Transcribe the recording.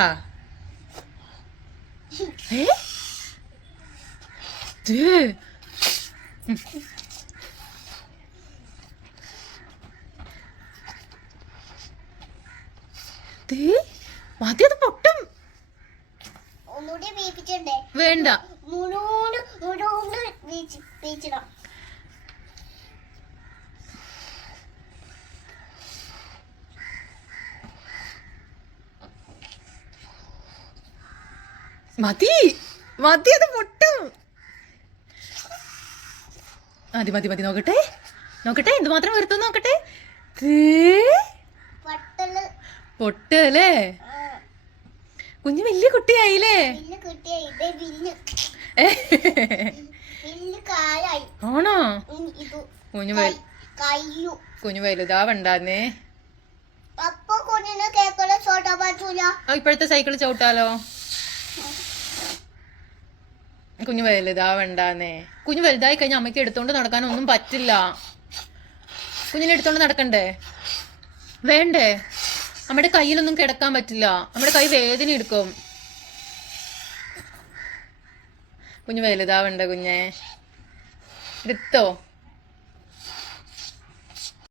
ആ മതി, അത് പൊട്ടും. വേണ്ട, മതി മതി, അത് പൊട്ടും. മതി മതി മതി, നോക്കട്ടെ നോക്കട്ടെ, എന്തുമാത്രം വീർത്തു നോക്കട്ടെ. പൊട്ടല്ലേ? കുഞ്ഞു വലിയ കുട്ടിയായില്ലേ? ആണോ? കുഞ്ഞു വലുതാവണ്ടാന്നേ. ഇപ്പോഴത്തെ സൈക്കിൾ ചവിട്ടാലോ? കുഞ്ഞു വലുതാവണ്ടാന്നേ. കുഞ്ഞു വലുതായി കഴിഞ്ഞാൽ അമ്മയ്ക്ക് എടുത്തോണ്ട് നടക്കാനൊന്നും പറ്റില്ല. കുഞ്ഞിനെ എടുത്തോണ്ട് നടക്കണ്ടേ? വേണ്ടേ? നമ്മുടെ കയ്യിലൊന്നും കിടക്കാൻ പറ്റില്ല, നമ്മുടെ കൈ വേദന എടുക്കും. കുഞ്ഞു വലുതാവണ്ട കുഞ്ഞെ, എടുത്തോ.